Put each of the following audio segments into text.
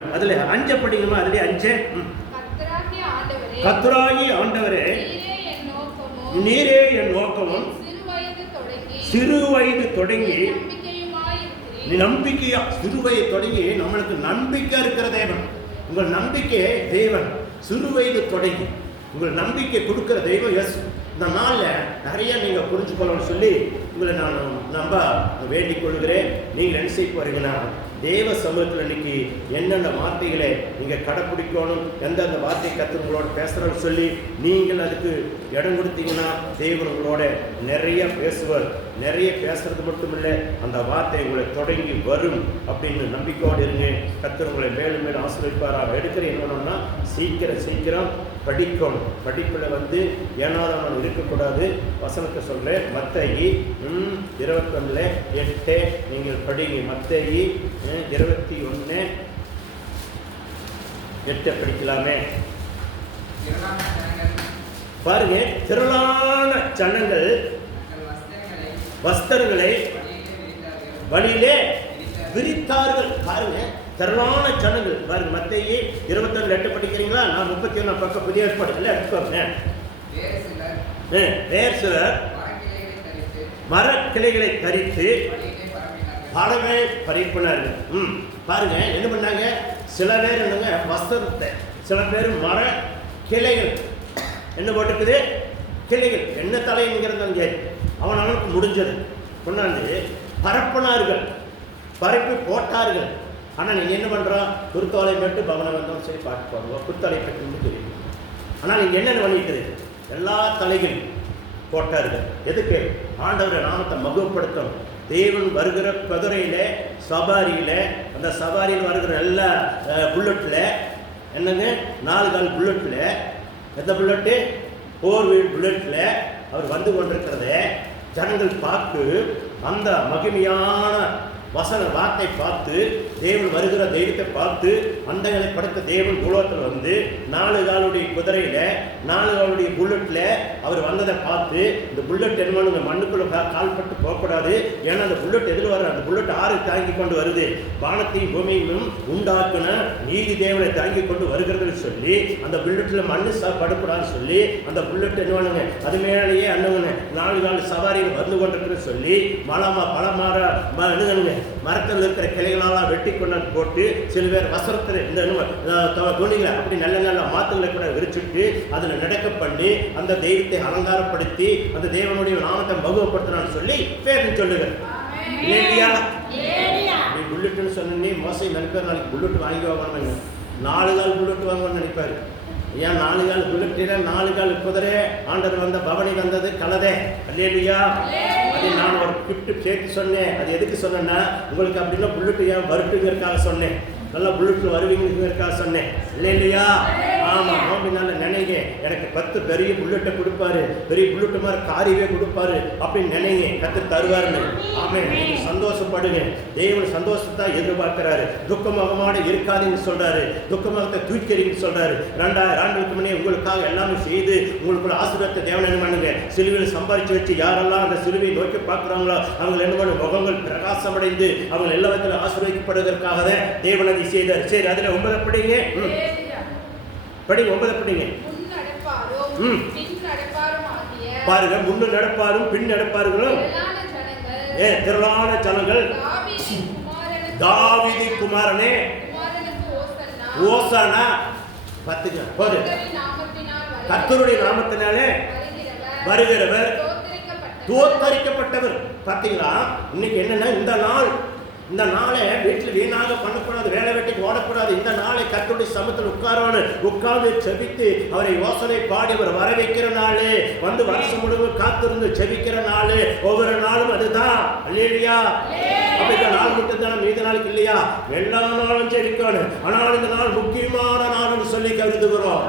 அதுல அஞ்ச படிக்கணுமா? அதுல அஞ்சு. கர்த்தராகிய ஆண்டவரே, நீரே என் நோக்கமும் சிறு வயது தொடங்கி நம்பிக்கையா, சிறு வயது தொடங்கி நம்மளுக்கு நம்பிக்கை இருக்கிற தேவன். உங்கள் நம்பிக்கை தேவன் சிறு வயது தொடங்கி உங்கள் நம்பிக்கை கொடுக்கிற தெய்வம். எஸ், இந்த நாளில் நிறைய நீங்கள் புரிஞ்சுக்கணும்னு சொல்லி உங்களை நான் நம்ப வேண்டிக் கொள்கிறேன். நீங்கள் என்ன செய்ய போறீங்கன்னா, தேவ சமூகத்தில் இன்னைக்கு என்னென்ன வார்த்தைகளை நீங்கள் கடைப்பிடிக்கணும், எந்தெந்த வார்த்தை கற்று உங்களோட பேசுகிறோன்னு சொல்லி நீங்கள் அதுக்கு இடம் கொடுத்தீங்கன்னா தேவன் உங்களோட நிறைய பேசுவார். நிறைய பேசுறது மட்டும் இல்லை, அந்த வார்த்தை உங்களை தொடங்கி வரும் அப்படின்னு நம்பிக்கையோடு இருங்க. கர்த்தர் உங்களை மேலும் மேலும் ஆசீர்வதிப்பாராக. எடுக்கிற என்னன்னா, சீக்கிரம் படிக்கணும். படிப்பில் ஏனாதான் இருக்கக்கூடாது. வசனத்தை சொல்கிறேன். மத்தேயு 21:8 நீங்கள் படிங்க. மத்தேயு 21:8 படிக்கலாமே. பாருங்க, திரளான ஜனங்கள் வஸ்திரங்களை வழியிலே விரித்தார்கள். பாருங்க, திரளான ஜனங்கள். பாருங்க, மத்தேயு 21:8 படிக்கிறீங்களா? நான் 31 பக்கம் புதிய ஏற்பாடு எல்லாம் எடுத்துக்கோங்க. வேறு சிலர் மரக்கிளைகளை தரித்து பலவே பறிப்பினார்கள். பாருங்க, என்ன பண்ணாங்க? சில பேர் என்னங்க வஸ்திரத்தை, சில பேர் மர கிளைகள். என்ன போட்டுக்குது? கிளைகள். என்ன தலைங்கிறது அவனுக்கு முடிஞ்சது கொண்டாந்து பரப்பினார்கள், பரப்பி போட்டார்கள். ஆனால் நீங்கள் என்ன பண்ணுறோம்? குருத்தோலை மட்டும் பவனை வந்தோம் சரி பார்த்து போடுவோம், குருத்தலை பற்றி தெரியும். ஆனால் நீங்கள் என்னென்ன பண்ணிட்டு எல்லா தலைகளும் போட்டார்கள். எதுக்கு? ஆண்டவரை நாமத்தை மகிமைப்படுத்தும். தேவன் வருகிற குதிரையில, சவாரியில, அந்த சவாரியில் வருகிற எல்லா புல்லட்டில் என்னங்க 4 கால் புல்லட்டில், எந்த புல்லட்டு? 4 வீல் புல்லட்டில் அவர் வந்து கொண்டிருக்கிறத ஜனங்கள் பார்த்து அந்த மகிமையான வசன வார்த்தை பார்த்து, தேவன் வருகிற தெய்வத்தை பார்த்து, அந்தங்களை படைத்த தேவன் உலகத்தில் 4 காலுடைய குதிரையில 4 காலுடைய புல்லட்ல அவர் வந்ததை பார்த்து, இந்த புல்லட் என்ன இந்த மண்ணுக்குள்ள கால்பட்டு போகக்கூடாது. ஏன்னா அந்த புல்லட் எதில் வர, அந்த புல்லட் ஆறு தாங்கி கொண்டு வருது. வானத்தையும் பூமியும் உண்டாக்குன நீதி தேவனை தாங்கி கொண்டு வருகிறதுன்னு சொல்லி அந்த புல்லட்ல மண்ணு படுப்படான்னு சொல்லி அந்த புல்லட் என்ன பண்ணுங்க, அது மேலேயே அண்ணுங்க 4 கால் சவாரியில் வந்து கொண்டிருக்குன்னு சொல்லி பலமாற மரத்தில் இருக்கிற கிளைகளால் வெட்டி கொண்டாந்து போட்டு, சில பேர் வசரத்தில் இந்த துணிகளை அப்படி நல்ல நல்ல மாத்தங்களை கூட விரிச்சுட்டு அதில் நடக்க பண்ணி அந்த தெய்வத்தை அலங்காரப்படுத்தி அந்த தேவனுடைய நாமத்தை மகிமைப்படுத்தினான்னு சொல்லி பேர் சொல்லுங்கள். இல்லையா? நீ புல்லட்டுன்னு சொன்னே மோசை நினைப்பார். நாளைக்கு புல்லட் வாங்கி வாங்கணும், 4 கால் புல்லட் வாங்கணும்னு நினைப்பாரு. ஏன் 4 கால் புல்லட்டில 4 கால் குதிரை ஆண்டவர் வந்த பவனி வந்தது கலதே. அல்லேலூயா. அது நான் ஒரு கிஃப்ட் சேர்த்து சொன்னேன். அது எதுக்கு சொன்னேன்னா, உங்களுக்கு அப்படின்னா புல்லட்டு ஏன் வருட்டுங்கிறதுக்காக சொன்னேன். நல்லா புல்லட்டில் வருவீங்கிறதுக்காக சொன்னேன். இல்லையா? ஆமாம். நோம்பினால நினைங்க, எனக்கு 10 பெரிய புல்லட்டை கொடுப்பாரு, பெரிய புல்லட்டு மாதிரி காரியவே கொடுப்பாரு அப்படின்னு நினைங்க. கத்து தருவாருன்னு. ஆமாம். நீங்கள் சந்தோஷப்படுங்க. தேவன் சந்தோஷத்தை எதிர்பார்க்கிறாரு. துக்கமுகமான இருக்காதுன்னு சொல்றாரு. துக்கமுகத்தை தூக்கிறீங்கன்னு சொல்றாரு. 2000 ஆண்டுகளுக்கு முன்னே உங்களுக்காக எல்லாமே செய்து உங்களுக்குள்ள ஆசீர்வாதத்தை தேவன் என்ன பண்ணுங்க, சிலுவையில் சம்பாதிச்சு வச்சு யாரெல்லாம் அந்த சிலுவையை நோக்கி பார்க்குறாங்களோ அவங்க என்ன பண்ண முகங்கள் பிரகாசமடைந்து அவங்க எல்லா விதத்தில் ஆசீர்வதிக்கப்படுவதற்காக தான் தேவன் அதை செய்தார். சரி, அதில் 9 படிங்க. படிங்க, 9 படிங்க. பாருங்க, முன்னு நடப்பாரும் பின் நடப்பார்களும் திரளான ஜனங்கள் தாவீது குமாரனே ஓசானா. பத்துங்க போது. கர்த்தருடைய நாமத்தினாலே வருகிறவர் தோத்தரிக்கப்பட்டவர். பார்த்தீங்களா? இன்னைக்கு என்னன்னா, இந்த நாளை வீட்டில் வீணாக பண்ணக்கூடாது, வேலை வெட்டிக்கு ஓடக்கூடாது. இந்த நாளை கர்த்தருடைய சமூகத்தில் உட்கார்ந்து செபித்து அவரை யோசனை பாடி அவர் வர வைக்கிற நாளே, வருஷம் முழுவதும் காத்திருந்து செபிக்கிற நாளே. ஒவ்வொரு நாளும் அதுதான். அல்லேலூயா. அப்ப இந்த நாள் மட்டும் தான், மீத நாளுக்கு இல்லையா? எல்லா நாளும் செபிக்கணும். ஆனால் இந்த நாள் முக்கியமான நாள்னு சொல்லி கருதுகிறோம்.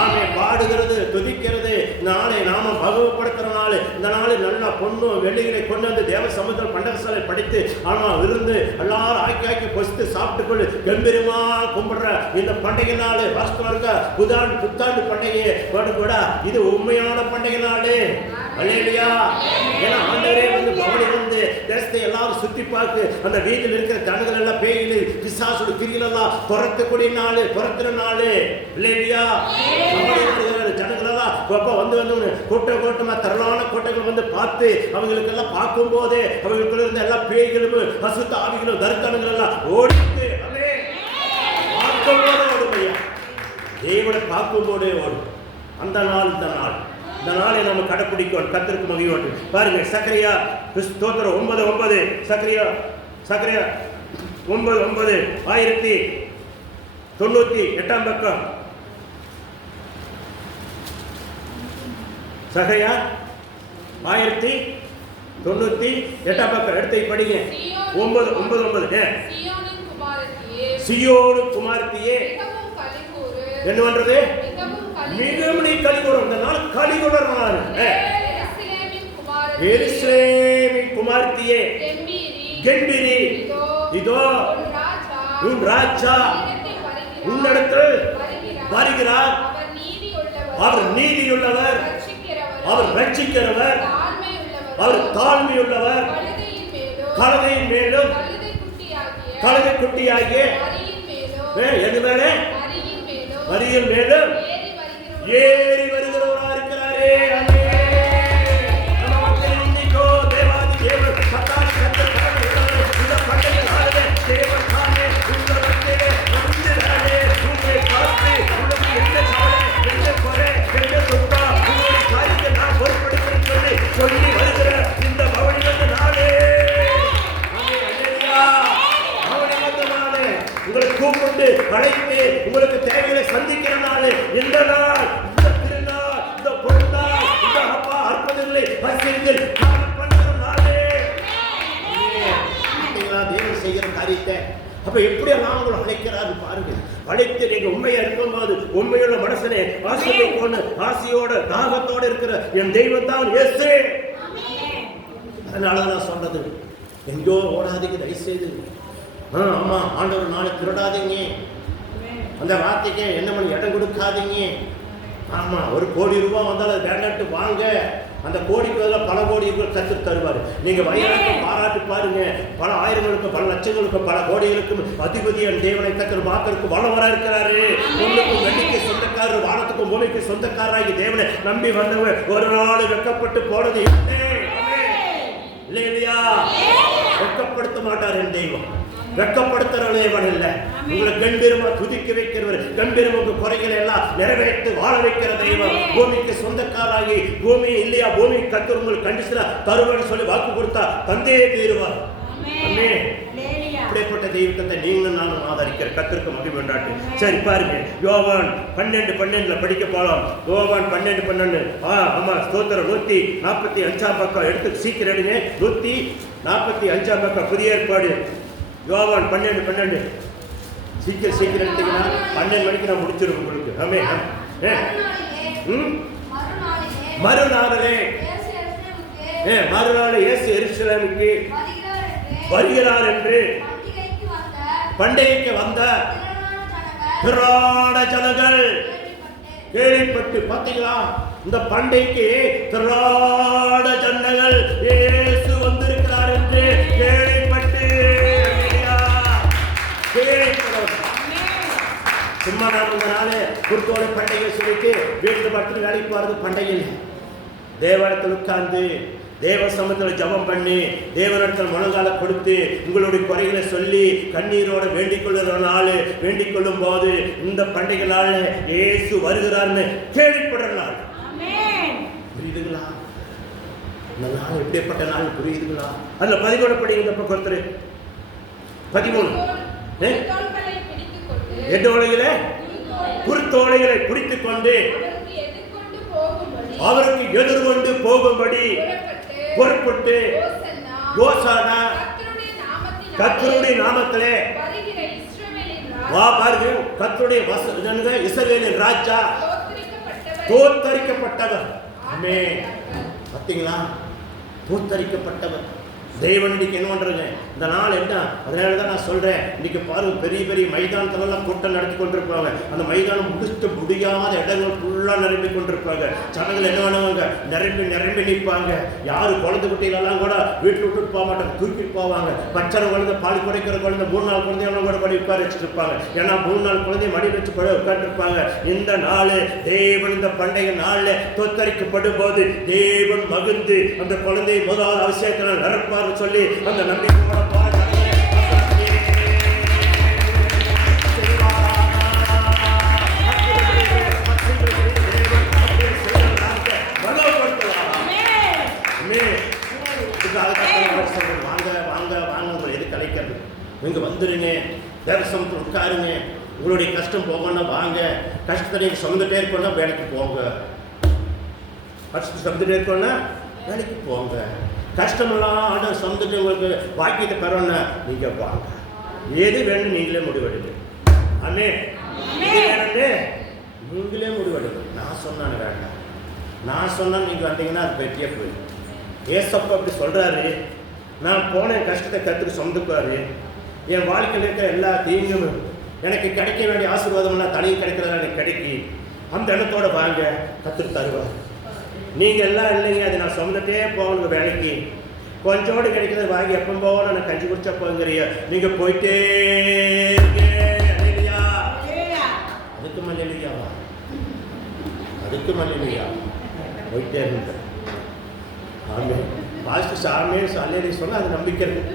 ஆமே. பாடுகிறது, துதிக்கிறது நாளை நாம பகவப்படுத்துற நாள். இந்த நாள் நல்லா பொண்ணு வெள்ளிகளை கொண்டு வந்து தேவ சமுத்திர பண்டகசாலை படித்து விருந்து எல்லாரும் ஆக்கி பொசித்து சாப்பிட்டு கொண்டு கம்பீரமா கும்பிடுற இந்த பண்டிகை நாள் வருஷம் புத்தாண்டு பண்டிகை கூட இது உண்மையான பண்டிகை நாள். அல்லேலூயா. ஏன்னா ஆண்டவரே வந்து பவனி வந்து தேசத்தை எல்லாரும் சுத்தி பார்த்து அந்த வீதியில் இருக்கிற ஜனங்கள் எல்லாம் பேய்கள் பிசாசுடைய கிரிகள் எல்லாம் துரத்தக்கூடிய நாள், துரத்துற நாள். அல்லேலூயா. ஜனங்கள் எல்லாம் வந்து கூட்டமா திரளான கூட்டங்கள் வந்து பார்த்து அவங்களுக்கு எல்லாம் பார்க்கும் போதே அவங்களுக்குள்ள இருந்த எல்லா பேய்களும் அசுத்த ஆவிகளும் தரித்தனங்கள் எல்லாம் ஓடிட்டு தேவனை பார்க்கும் போதே ஓடும். அந்த நாள் இந்த நாளை நம்ம கடைப்பிடிக்கணும். கர்த்தருக்கு மகிமை. பாருங்க சக்கரியா ஸ்தோத்திரம் 9:9 சக்கரியா 9:9 1098 பக்கம். சகரியா 1098 பக்கம் எடுத்து படிங்க. 9:9 சியோனு குமாரத்தியே என்ன பண்றது? மிகவும் நீ கலிகூறும். இந்த நாள் கலிகூற நாள். எருசலேமின் குமாரத்தியே கெம்பீரி, இதோ உன் ராஜா உன்னிடத்தில் வருகிறார். அவர் நீதியுள்ளவர், அவர் ரட்சிக்கிறவர், அவர் தாழ்மையுள்ளவர். கழுதையின் மேலும் கழுதை குட்டியாகிய எது மேலே வரியில் மேலும் ஏறி வருகிறவராக இருக்கிறாரே. சொல்லி வருகிற இந்த பவனி வந்த நாளே, உங்களை கூப்பிட்டு அழைத்து உங்களுக்கு தேவைகளை சந்திக்கிற நாள். இந்த நாள், இந்த திருநாள், இந்த பொருளால், இந்த அப்பா அற்புதங்களை பரிசீலித்து பண்ணுகிற நாளே. தேவன் செய்கிற காரியத்தை அப்ப எப்படியெல்லாம் உங்களை அழைக்கிறாரு பாருங்க. அழைத்து நீங்க உண்மையா இருக்கும்போது உண்மையுள்ள மனசனே ஆசையோடு ஆசையோட தாகத்தோடு இருக்கிற என் தெய்வம் தான் இயேசு. அதனாலதான் சொல்றது, எங்கோ ஓடாதீங்க தயவு செய்து. அம்மா ஆண்டவர் நாளை திருடாதீங்க, அந்த வார்த்தைக்கு என்ன பண்ணி இடம் கொடுக்காதீங்க. ஆமா, 1 கோடி ரூபாய் வந்தாலும் அது வேண்டாட்டு வாங்க. அந்த கோடிக்கு பல கோடி கற்று தருவார். நீங்க வயலுக்கு பாராட்டி பாருங்க. பல ஆயிரங்களுக்கு, பல லட்சங்களுக்கு, பல கோடிகளுக்கும் அதிபதியான தேவனை கற்று மாத்திற்கு வளவரா இருக்கிறாரு. பொண்ணுக்கும் வெள்ளிக்கு சொந்தக்காரர், வானத்துக்கும் பூமிக்கு சொந்தக்காரராகி தேவனை நம்பி வந்தவர் ஒரு நாள் வெட்கப்பட்டு போனது இல்லையா? வெட்கப்படுத்த மாட்டார் என் தெய்வம். வெட்கப்படுத்துறவன் இல்லை, உங்களை கம்பீரமா துதிக்க வைக்கிறவர், கம்பீரமா உங்க குறைகளை எல்லாம் நிறைவேற்றி வாழ வைக்கிற தெய்வம். பூமிக்கு சொந்தக்காராகி பூமி இல்லையா, பூமி கர்த்தர் உங்களுக்கு கண்டிஷனா தருவான்னு சொல்லி வாக்கு கொடுத்தா தந்தையே தீருவார். அப்படிப்பட்ட தெய்வத்தை நீங்களும் நானும் ஆதரிக்கிற கர்த்தருக்கு மகிமை உண்டாட்டு. சரி பாருங்க, யோவான் 12:12 படிக்க போலாம். யோவான் 12:12. ஆமா ஸ்தோத்திரம். 145 பக்கம் எடுத்து சீக்கிரம் எடுங்க. 145 பக்கம் புதிய ஏற்பாடு. யோவான் 12:12 சீக்கிரம் எடுத்தீங்கன்னா 12 மணிக்கு நான் முடிச்சிருக்கேன் உங்களுக்கு. ஆமே. மறுநாள் இயேசு எருசலேமுக்கு வருகிறார் என்று பண்டிகைக்கு வந்த திரளான ஜனங்கள் கேள்விப்பட்டு, பார்த்தீங்களா, இந்த பண்டிகைக்கு திரளான ஜனங்கள் இயேசு வந்திருக்கிறார் என்று கேள்விப்பட்டு சும்மா நாளே குருத்தோட பண்டிகை சொல்லிட்டு வீட்டுல படுத்து வேலைக்கு போறது பண்டிகை இல்லை. தேவனத்தில் உட்கார்ந்து தேவ சமூகத்தில் ஜபம் பண்ணி தேவனிடத்தில் முழங்கால கொடுத்து உங்களுடைய குறைகளை சொல்லி கண்ணீரோட வேண்டிக் கொள்ளுற நாள், வேண்டிக் கொள்ளும் போது இந்த பண்டிகை நாள் இயேசு வருகிறார்னு கேள்விப்படுற நாள். புரியுதுங்களா? இந்த நாள் எப்படிப்பட்ட நாள் புரியுதுங்களா? அதுல 11 படிங்க ஒருத்தர். 13 எட்டோலைகளை குருத்தோலைகளை பிடித்துக் கொண்டு அவருக்கு எதிர்கொண்டு போகும்படி பொறுப்பட்டு கோசானா கர்த்தருடைய நாமத்திலே வா பாருங்க. கர்த்தருடைய இஸ்ரவேலின் ராஜா தோத்தரிக்கப்பட்டவர். ஆமென். பார்த்தீங்களா? தோத்தரிக்கப்பட்டவர். தேவன் இன்னைக்கு என்ன பண்றங்க இந்த நாள் என்ன? அதனால தான் நான் சொல்றேன், இன்னைக்கு பாருங்க பெரிய பெரிய மைதானத்திலெல்லாம் கூட்டம் நடத்தி கொண்டிருப்பாங்க. அந்த மைதானம் முடிச்சுட்டு முடியாத இடங்கள் ஃபுல்லாக நிரம்பி கொண்டிருப்பாங்க. ஜனங்கள் என்ன பண்ணுவாங்க, நிரம்பி நிற்பாங்க. யாரு குழந்தை குட்டிகளெல்லாம் கூட வீட்டில் விட்டுட்டு போக மாட்டாங்க, தூக்கிட்டு போவாங்க. பச்சரை குழந்தை, பால் குறைக்கிற குழந்தை 3 நாள் குழந்தையெல்லாம் கூட படி உட்கார வச்சுருப்பாங்க. ஏன்னா 3 நாள் குழந்தைய மடி வச்சு உட்காந்துருப்பாங்க. இந்த நாள் தேவன் இந்த பண்டைய நாளில் தோத்தரிக்கப்படும் போது தேவன் மகிழ்ந்து அந்த குழந்தையை முதல் அவசியத்தினால் நிரப்பார் சொல்லி அந்த நம்பிக்கையோட வாங்க எது கலைக்கிறது. நீங்க வந்துருங்க, தேவசமத்தில் உட்காருங்க. உங்களுடைய கஷ்டம் போகணும்னா வாங்க. கஷ்டத்தை நீங்க சுமந்துட்டே இருக்கணும்னா வேலைக்கு போங்க. கஷ்டத்தை சுமந்துட்டே இருக்கணும்னா வேலைக்கு போங்க. கஷ்டமெல்லாம் ஆண்டவர் சொந்தத்தை உங்களுக்கு வாக்கியத்தை பெறணும்னா நீங்க வாங்க. எது வேணும் நீங்களே முடிவெடுங்க. அண்ணே நீங்களே முடிவெடுங்க. நான் சொன்னான்னு வேண்டாம். நான் சொன்னா நீங்க வந்தீங்கன்னா அது பெட்டியே போயிடும். ஏசப்பா அப்படி சொல்றாரு, நான் போன கஷ்டத்தை கற்றுக்கு சொந்தக்குவாரு. என் வாழ்க்கையில் இருக்கிற எல்லா தீங்கும் எனக்கு கிடைக்க வேண்டிய ஆசீர்வாதம்லாம் தலையில் கிடைக்கிறதா எனக்கு கிடைக்கி அந்த இடத்தோட வாங்க, கற்றுக்கு தருவார். நீங்கள் எல்லாம் இல்லைங்க, அது நான் சொந்தட்டே போகணுங்க வேலைக்கு. கொஞ்சோடு கிடைக்கிறது வாங்கி எப்போ போகணும் நான் கஞ்சி குடிச்சா போங்கிறிய நீங்கள் போயிட்டே இல்லையா? அதுக்கு மல்லையாவா? அதுக்கு மல்லையா போயிட்டே இருந்த ஆமே பாஸ்ட் சாமே சாலே சொன்னால் அது நம்பிக்கை இருக்கு.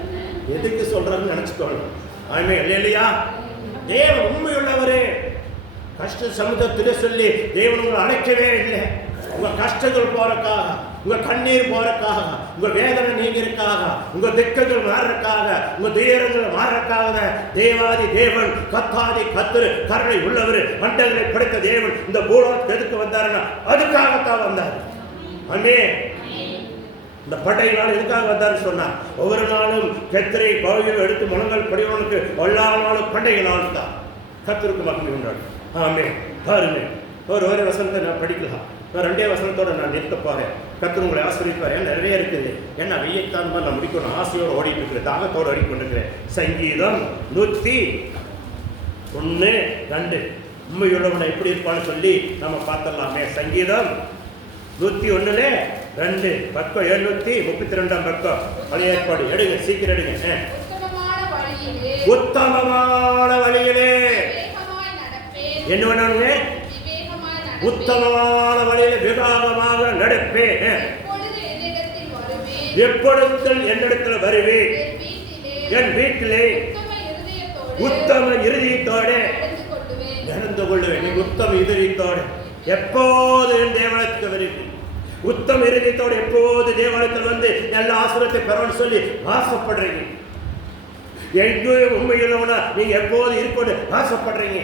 எதுக்கு சொல்கிறாருன்னு நினச்சிக்கோணும். ஆமே இல்லையா? தேவன் உண்மையுள்ளவரே. கஷ்ட சமுதத்தில் சொல்லி தேவன் உங்களை அழைக்கவே இல்லை. உங்க கஷ்டங்கள் போறக்காக, உங்க கண்ணீர் போறக்காக, உங்க வேதனை நீங்கிறதுக்காக, உங்க திக்கங்கள் மாறக்காக, உங்க துயரங்கள் மாறக்காக தேவாதி தேவன் கத்தாதி கர்த்தர் கருணை உள்ளவர் மண்டலங்களை படைத்த தேவன் இந்த பூலோகத்துக்கு எதுக்கு வந்தாருன்னா அதுக்காகத்தான் வந்தார். ஆமே இந்த பட்டையினால் எதுக்காக வந்தாருன்னு சொன்னா, ஒவ்வொரு நாளும் கத்திரை பகுதியில் எடுத்து முழங்கள் படிவனுக்கு எல்லா நாளும் பண்டைய நாள் தான் கர்த்தருக்கு மகிமை உண்டாடு. ஆமே பாருங்க, ஒரு வசனத்தை நான் படிக்கலாம். நான் 2 வசனத்தோட நான் நிறுத்த போறேன். கர்த்தர் உங்களை ஆசீர்வதிப்பார். நிறைய இருக்குது. ஏன்னா வெய்யத்தான் நான் முடிக்கணும் ஆசையோடு ஓடிட்டு இருக்கிறேன், தாகத்தோடு ஓடிக்கொண்டிருக்கிறேன். சங்கீதம் 101:2 உண்மையுள்ளவனை எப்படி இருப்பான்னு சொல்லி நம்ம பார்த்துடலாமே. சங்கீதம் 101:2 பக்கம் 732 பக்கம் பழைய ஏற்பாடு. எடுங்க, சீக்கிரம் எடுங்க. உத்தமமான வழியிலே என்ன பண்ணானுங்க? உத்தமமான வழியில விவாகமாக நடப்பேன். எப்பொழுது என்னிடத்தில் வருவேன், என் வீட்டிலே உத்தம இருதயத்தோடு நடந்து கொள்ளுவேன். உத்தம இருதயத்தோடு எப்போது என் தேவாலயத்துக்கு வருவேன். உத்தம இருதயத்தோடு எப்போது தேவாலயத்தில் வந்து நல்ல ஆசீர்வாதத்தை பெறணும்னு சொல்லி ஆசைப்படுறீங்க. எங்கே உண்மையுள்ளவனா நீங்க எப்போது இருக்கணும் ஆசைப்படுறீங்க.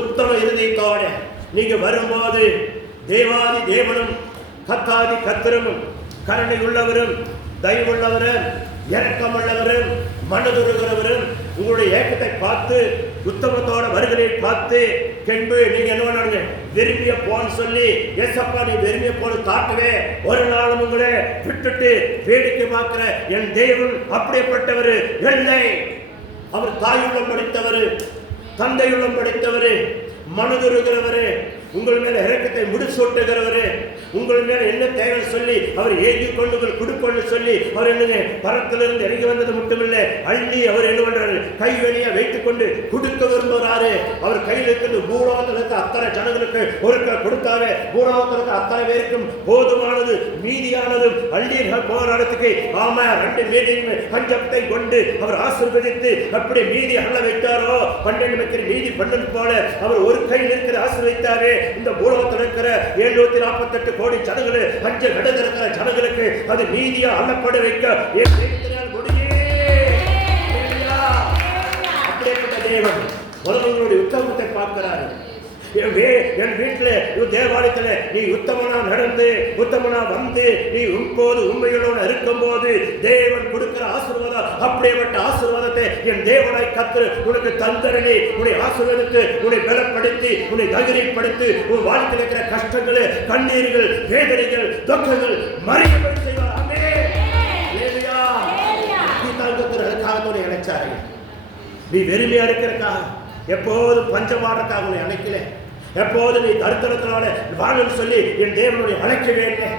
உத்தம இருதயத்தோடு நீங்க வரும்போது தேவாதி தேவனும் கத்தாதி கர்த்தரும் கருணை உள்ளவரும் தயவுள்ளவரும் இரக்கமுள்ளவரும் மனதுருகிறவரும் உங்களுடைய ஏக்கத்தை பார்த்து உத்தமத்தோட வருகளை பார்த்து கென்பு நீங்க என்ன பண்ணாங்க விரும்பிய போன்னு சொல்லி ஏசப்பா நீ விரும்பிய போன்னு காட்டுவே ஒரு நாளும் உங்களை விட்டுட்டு வேடிக்கை பார்க்கிற என் தேவன் அப்படிப்பட்டவர் இல்லை. அவர் தாயுள்ளம் படித்தவர், தந்தையுள்ளம் படித்தவர், மனதுருகிறவரு, உங்கள் மேல இரக்கத்தை முடிசூட்டுகிறவரு, உங்கள் மேல என்ன தேவை சொல்லி அவர் ஏகி கொண்டு கொடுக்கொண்டு சொல்லி அவர் என்னங்க பரத்திலிருந்து இறங்கி வந்தது மட்டுமில்லை, அள்ளி அவர் என்ன பண்றாரு கைவெளியா வைத்துக் கொண்டு கொடுக்க விரும்புகிறாரு. அவர் கையில் இருக்கிறது பூலோகத்தில் இருக்க அத்தனை ஜனங்களுக்கு ஒருக்க கொடுத்தாரு. பூலோகத்தில் இருக்க அத்தனை பேருக்கும் போதுமானது மீதியானதும் அள்ளி போராடத்துக்கு ஆமா 2 மீதியுமே பஞ்சத்தை கொண்டு அவர் ஆசீர்வதித்து அப்படி மீதி அள்ள வைத்தாரோ 12 மக்கள் மீதி பண்ணது போல அவர் ஒரு கையில் இருக்கிற ஆசீர்வதித்தாரே. இந்த பூலோகத்தில் இருக்கிற 748 கோடி ஜனங்கள் பஞ்ச விடந்திருக்கிற ஜனங்களுக்கு அது நீதியா அள்ளப்பட வைக்க அப்படிப்பட்ட தேவன் முதல்வர்களுடைய உத்தமத்தை பார்க்கிறாரு. என் வீட்டில் தேவாலயத்தில் நீ உத்தமனா நடந்து உத்தமனா வந்து நீ உண்போது உண்மைகளோடு இருக்கும் போது தேவன் கொடுக்கிற ஆசீர்வாதம் அப்படிப்பட்ட ஆசீர்வாதத்தை என் தேவனாய் கர்த்தர் உனக்கு தந்தரனே உன்னை ஆசீர்வதித்து உன்னை பலப்படுத்தி உன்னை தைரியப்படுத்தி உன் வாழ்க்கையில் இருக்கிற கஷ்டங்கள் கண்ணீர்கள் வேதனைகள் துக்கங்கள் மறியபடி செய்வார். ஆமென். நினைச்சாரு. நீ வெறுமையா இருக்கிறக்காக, எப்போதும் பஞ்சமாடுறக்காக உன்னை அழைக்கல. எப்போது நீ தரித்திரத்தினால வாழன்னு சொல்லி என் தேவனுடைய அழைக்கவே இல்லை.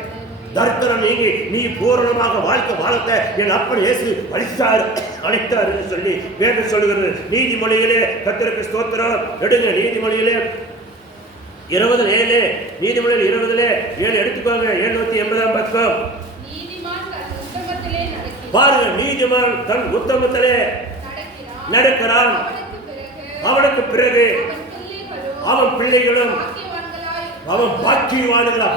தரித்திரம் நீங்கி நீ பூரணமாக வாழ்க்கை வாழத்த என் அப்பன் இயேசு அழைத்தாருன்னு சொல்லி வேதம் சொல்லுகிறது. நீதிமொழியிலே கர்த்தருக்கு ஸ்தோத்திரம். எடுங்க, நீதிமொழியிலே 20:7, நீதிமொழியில் 20:7 எடுத்துக்கோங்க. 780 பக்கம் பாருங்க. நீதிமான் தன் உத்தமத்திலே நடக்கிறான், அவனுக்கு பிறகு அவன் பிள்ளைகளும் அவன் பாக்கியவாதிகளா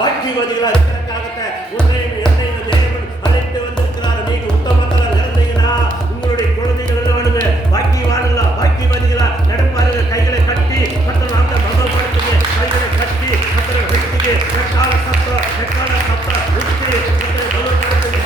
இருக்கிறக்காகத்தான் உன்னையும் என்னையும் தேவன் அழைத்து வந்திருக்கிறார். நீங்க உத்தமத்தில் நடந்தீங்கன்னா உங்களுடைய குழந்தைகள் எல்லாம் பாக்கியவாதிகளா நடப்பாருங்க. கைகளை கட்டி கத்தனை மனப்படுத்துங்க, கைகளை கட்டி கத்தனை வெட்டுங்க, எக்கால சத்தம் விட்டு கத்தனை மனப்படுத்துங்க.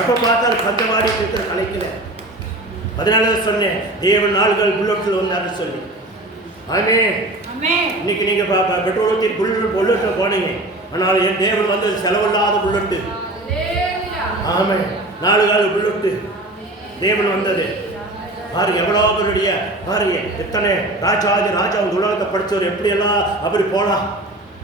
எப்ப பார்த்தாலும் பஞ்சவாடி இருக்கிற கலைக்கல. அதனால சொன்னேன் தேவன் நாள்கள் புல்லட்டில் வந்தாரு சொல்லி. ஆமே, இன்னைக்கு நீங்க பெட்ரோல் ஊற்றி புல்லட்டில் போனீங்க. ஆனால் என் தேவன் வந்தது செலவில்லாத புல்லட்டு. ஆமே, 4 கால புல்லட்டு தேவன் வந்தது. பாருங்க எவ்வளவு பேருடைய, பாருங்க எத்தனை ராஜா உலகத்தை படிச்சவர் எப்படியெல்லாம் அப்படி போலாம்.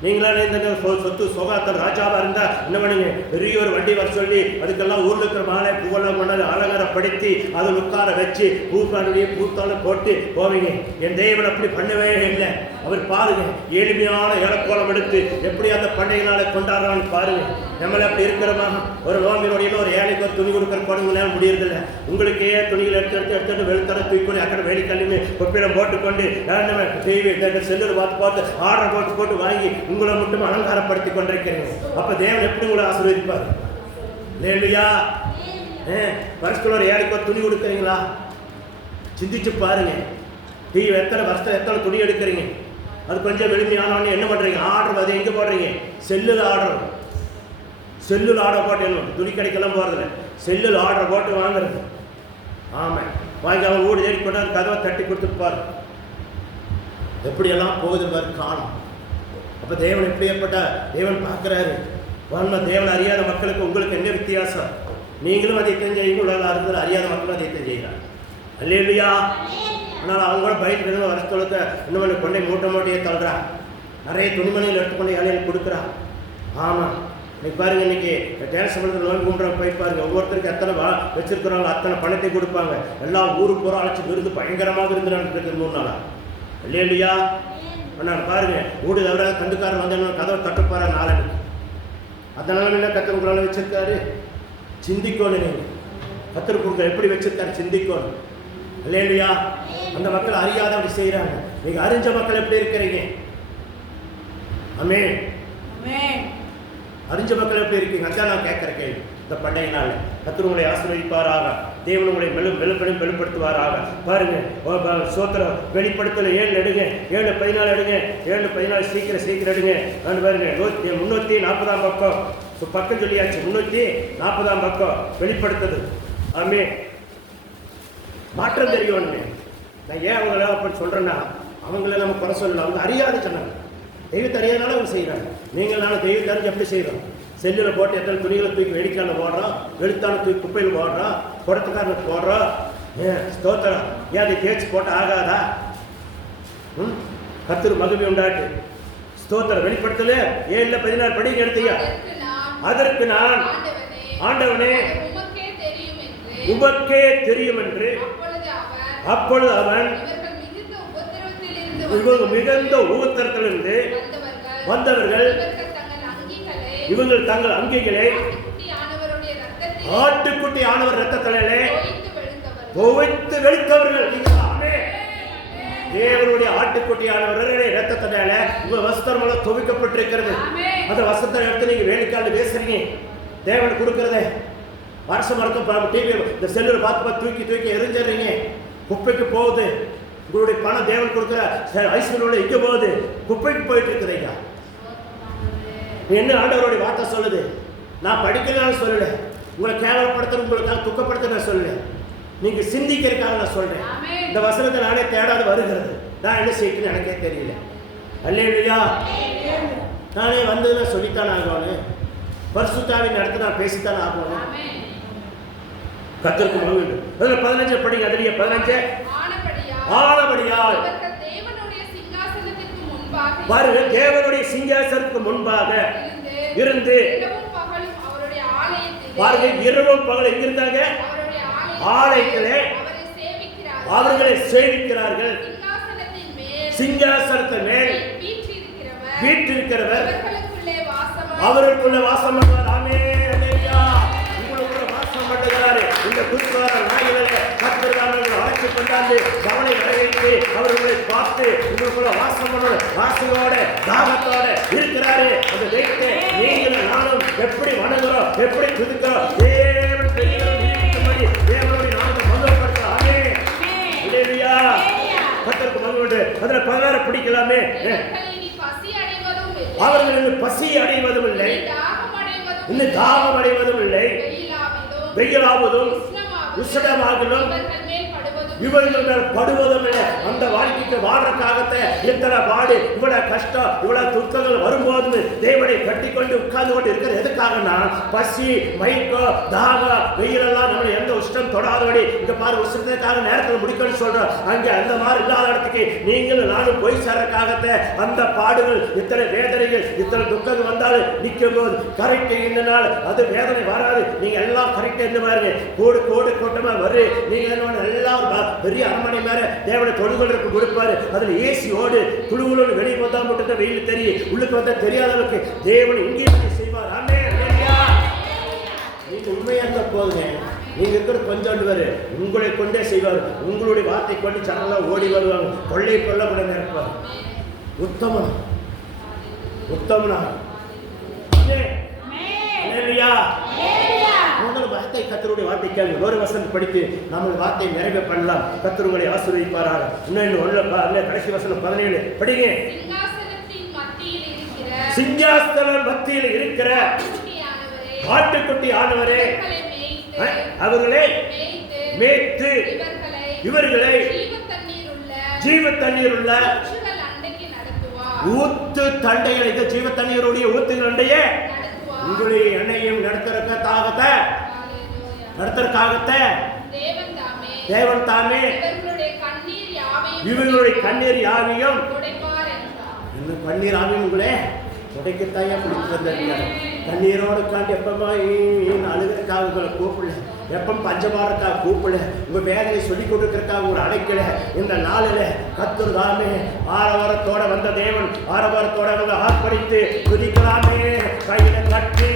நீங்களா இந்த சொத்து சுகாத்தம் ராஜாவா இருந்தா என்ன பண்ணுங்க, பெரிய ஒரு வண்டி வர சொல்லி அதுக்கெல்லாம் ஊர்ல இருக்கிற மாலை பூவெல்லாம் கொண்டாந்து அலங்காரப்படுத்தி அதை உட்கார வச்சு பூத்தாலும் போட்டு போவீங்க. என் தேவன் அப்படி பண்ணவே இல்லை. அவர் பாருங்க எளிமையான இலக்கோலம் எடுத்து எப்படி அந்த பண்டிகை நாளை கொண்டாடுறான்னு பாருங்க. நம்மள அப்படி இருக்கிறோமா? ஒரு நோம்பினுடைய ஒரு ஏழைக்கு ஒரு துணி கொடுக்குற போடுங்க முடியறதில்லை. உங்களுக்கே துணிகள் எடுத்து வெளுத்தர தூக்கி அக்கறை வேடிக்கல்லுமே கொப்பிடம் போட்டுக்கொண்டு டிவி செல்லு பார்த்து ஆர்டர் போட்டு வாங்கி உங்களை மட்டும் அலங்காரப்படுத்தி கொண்டிருக்கிறீங்க. அப்ப தேவன் எப்படி உங்களை ஆசீர்வதிப்பார்? இல்லையா? வருஷத்துல ஒரு ஏழைக்கு துணி கொடுக்குறீங்களா? சிந்திச்சு பாருங்க. டிவி எத்தனை வருஷத்துல எத்தனை துணி எடுக்கிறீங்க? அது கொஞ்சம் எளிமையானவொன்னு என்ன பண்றீங்க? ஆர்டர் அதை எங்க போடுறீங்க? செல்லுல ஆர்டர் போட்டு என்ன துணி கடைக்கெல்லாம் போறதில்ல, செல்லுல ஆர்டர் போட்டு வாங்குறது. ஆமா, வாங்கி அவன் ஊடு தேடி கொண்டு கதவை தட்டி கொடுத்துருப்பாரு. எப்படியெல்லாம் போகுது பாரு காலம். அப்ப தேவன் எப்படிப்பட்ட தேவன் பார்க்கிறாரு. தேவன் அறியாத மக்களுக்கு உங்களுக்கு என்ன வித்தியாசம்? நீங்களும் அதை செய்யுங்க, உலக அறிஞர் அறியாத மக்களும் அதை செய்கிறார். அல்லேலூயா. ஆனால் அவங்க கூட பயிர் வருஷத்தொழுக்க இன்னும் கொண்டே மூட்டையே தள்ளுறான். நிறைய துணிமணிகள் எடுத்துக்கொண்டு ஏழைகள் கொடுக்குறான். ஆமாம், இன்னைக்கு பாருங்க, இன்னைக்கு டேன்ஸ் பண்ணுறது நோய் கும்பிட்றவங்க போய் பாருங்க, ஒவ்வொருத்தருக்கு எத்தனை வச்சிருக்கிறாங்க அத்தனை பணத்தை கொடுப்பாங்க. எல்லாம் ஊருக்கு பூரா அழைச்சி விருந்து பயங்கரமாக விருந்துறான்னு 3 நாளா. இல்லையா? ஆனால் பாருங்க, ஊடு தவிர கண்டுக்காரன் வந்து கதவை தட்டுப்பாரா 4 அன்னைக்கு. அதனால என்ன கத்தருக்குள்ள வச்சிருக்காரு? சிந்திக்கோணும். நீங்க கத்தர் கொடுக்க எப்படி வச்சிருக்காரு? சிந்திக்கோணும். இல்லையா? அந்த மக்கள் அறியாத அப்படி செய்யறாங்க. நீங்க அறிஞ்ச மக்கள் எப்படி இருக்கிறீங்க? ஆமென். அறிஞ்ச மக்கள் எப்படி இருக்கீங்க? அதான் நான் கேட்கிற கேள்வி. இந்த பண்டைய நாள் கர்த்தர் உங்களை ஆசீர்வதிப்பாராக. தேவன் உங்களை வெளிப்படுத்துவாராக. பாருங்க, சோத்திரம் வெளிப்படுத்தல 7 எடுங்க, 7:14 எடுங்க, 7:14 சீக்கிரம் எடுங்க. நான் பாருங்க 340 பக்கம் பக்கம் சொல்லியாச்சு. 340 பக்கம் வெளிப்படுத்துது. ஆமே, மாற்றம் தெரியும். நான் ஏன் அவங்கள அப்படி சொல்றேன்னா, அவங்கள நம்ம குறை சொல்லலாம். அவங்க அறியாத சொன்னாங்க, தெய்வத்தை அறியாதனால அவங்க செய்யறாங்க. நீங்கள் நானும் தெய்வத்தை அறிஞ்சு எப்படி செய்யறோம்? செல்லில் போட்டு எத்தனை துணிகளை தூக்கி வெடிக்கால போடுறோம், வெளுத்தான தூக்கி குப்பையில் போடுறோம், குடத்துக்காரனுக்கு போடுறோம். ஸ்தோத்திரம். ஏன் அதை தேய்ச்சி போட்ட ஆகாதா? கர்த்தர் மகிமை உண்டாட்டு. ஸ்தோத்திரம். வெளிப்படுத்தல 7:14 படிங்க எடுத்தீங்க. அதற்கு நான், ஆண்டவனே உமக்கே தெரியும் என்று. அப்பொழுது அவன் மிகுந்த உபத்திரத்திலிருந்து வந்தவர்கள் இவங்கள் தங்கள் அங்கிகளை ஆட்டுக்குட்டி ஆனவர் ரத்தத்திலே துவைத்து வெளுத்தவர்கள். தேவனுடைய ஆட்டுக்குட்டியானவர்களே ரத்தத்தினால உங்க வஸ்திரம் எல்லாம் துவைக்கப்பட்டிருக்கிறது. அந்த வஸ்திரத்தை எடுத்து நீங்க வேலைக்கால பேசுறீங்க. தேவன் கொடுக்கிறதே அரச மரத்தை டிவி இந்த செல்லுல பார்த்து தூக்கி தூக்கி எரிஞ்சிடுறீங்க, குப்பைக்கு போகுது. உங்களுடைய பணம் தேவன் கொடுக்குற ஐஸ்வர்யோட எங்கே போகுது? குப்பைக்கு போயிட்டு இருக்குதுங்க. என்ன ஆண்டவருடைய வார்த்தை சொல்லுது? நான் படிக்கலான்னு சொல்லல, உங்களை கேவலப்படுத்த உங்களுக்காக துக்கப்படுத்த நான் சொல்லல, நீங்க சிந்திக்கிறதுக்காக நான் சொல்றேன். இந்த வசனத்தை நானே தேடாது வருகிறது, நான் என்ன செய்யணும்னு எனக்கே தெரியல. அல்லேலூயா. நானே வந்ததுன்னா சொல்லித்தான் ஆகணும், பரிசுத்தாவின் நடத்த நான் பேசித்தான் ஆகணும். கர்த்தருக்கு மகிமை. அதுல 15 படிங்க. அதுலயே 15 ஆனபடியால் பாருங்க, தேவனுடைய சிங்காசனத்துக்கு முன்பாக இருந்து பாருங்க, இரவும் பகல் எங்க இருந்தாங்க? ஆலயத்திலே அவர்களை சேவிக்கிறார்கள். சிங்காசனத்தின் மேல் வீற்றிருக்கிறவர் அவர்களுக்குள்ள வாசம் பண்ணுவார். ஆமென். அல்லேலூயா. உங்களுக்குள்ள வாசம் பண்ணுகிறார். இந்த குருவார நாளிலே கர்த்தர்கள் அழைத்து கொண்டாந்து கவலை வரவேற்று அவர்களை பார்த்து உங்களுக்குள்ள வாசம் பண்ணணும், வாசையோட தாகத்தோட இருக்கிறாரு. அந்த தெய்வத்தை நீங்களும் நானும் எப்படி வணங்குறோம், எப்படி துதிக்கிறோம், தேவன் பெரியவர் இருக்கும்படி தேவனுடைய நாமத்தை மகிமைப்படுத்துறோம். ஆமென். அல்லேலூயா. கர்த்தருக்கு மகிமை. அதுல 16 படிக்கலாமே. அவர்கள் பசி அடைவதும் இல்லை, இன்னும் தாகம் அடைவதும் இல்லை, வெயிலாவதும் உஷ்ணமாகலும் இவர்கள் படுவதும் இல்லை. அந்த வாழ்க்கைக்கு வாழ்றதுக்காகத்தை இத்தனை பாடு, இவ்வளவு கஷ்டம், இவ்வளவு துக்கங்கள் வரும்போது தேவனை கட்டி கொண்டு உட்கார்ந்து கொண்டு இருக்கிற எதுக்காகனா, பசி, மயக்கம், தாகம், வெயிலெல்லாம் நம்மளை எந்த உஷ்டம் தொடாதபடி இங்க பாரு உஷ்ணத்துக்காக நேரத்தில் முடிக்கணும்னு சொல்றோம். அங்கே அந்த மாதிரி இல்லாத இடத்துக்கு நீங்களும் நானும் போய் சேர்றதுக்காகத்தை அந்த பாடுகள், இத்தனை வேதனைகள், இத்தனை துக்கங்கள் வந்தாலும் நிற்கும் போது கரெக்ட் என்னனால் அது வேதனை வராது. நீங்க எல்லாம் கரெக்ட் என்ன பாருங்க, கோடு கோடு கூட்டமா வரு. நீங்க என்ன எல்லாம் பெரிய அரண்மனை மேல தேவனை தொழுகளுக்கு கொடுப்பாரு. அதுல ஏசியோடு குழுவோடு வெளியே வந்தா மட்டும் தான் வெயில் தெரியும், உள்ளுக்கு வந்தா தெரியாதவருக்கு தேவன் இங்கே செய்வார். ஆமென். அல்லேலூயா. நீங்க உண்மையா இருந்தா போதுங்க, நீங்க இருக்கிற கொஞ்சோண்டு பேரு உங்களை கொண்டே செய்வார். உங்களுடைய வார்த்தை கொண்டு சனலாம் ஓடி வருவாங்க, கொள்ளை கொள்ள கூட நினைப்பார். உத்தமனா உத்தமனா முதல் வார்த்தை கர்த்தருடைய வார்த்தை கேளுங்க. ஒரு வசனம் படித்து நம்ம வார்த்தையை நிறைவே பண்ணலாம். கர்த்தர் உங்களை ஆசீர்வதிப்பாராக. இன்னும் கடைசி வசனம் 17 படிங்க. சிங்காசனம் மத்தியில் இருக்கிற ஆட்டுக்குட்டி ஆனவரே, அவர்களை மேய்த்து இவர்களை ஜீவ தண்ணீர் உள்ள ஊத்து தண்டைகளை, இந்த ஜீவ தண்ணீருடைய ஊத்துகள் அண்டையே உங்களுடைய எண்ணெயும் நடத்துறதுக்காகத்தை தேவன் தாமே இவர்களுடைய கண்ணீர் யாவையும் இன்னும் கண்ணீர் ஆவியும் உங்களே உடைக்கத்தாயா பிடிச்சி வந்திருக்காரு. கண்ணீரோடு காண்டி எப்பமா அழுகிறதுக்காக உங்களை கூப்பிடல, எப்பம் பஞ்சமாறதுக்காக கூப்பிடல, உங்க வேதனை சொல்லி கொடுக்கறதுக்காக ஒரு அடைக்கல. இந்த நாளில் கர்த்தர் தாமே ஆரவாரத்தோட வந்த தேவன், ஆரவாரத்தோட அவங்க ஆர்ப்பரித்து துதிக்கலாமே, கையில கட்டி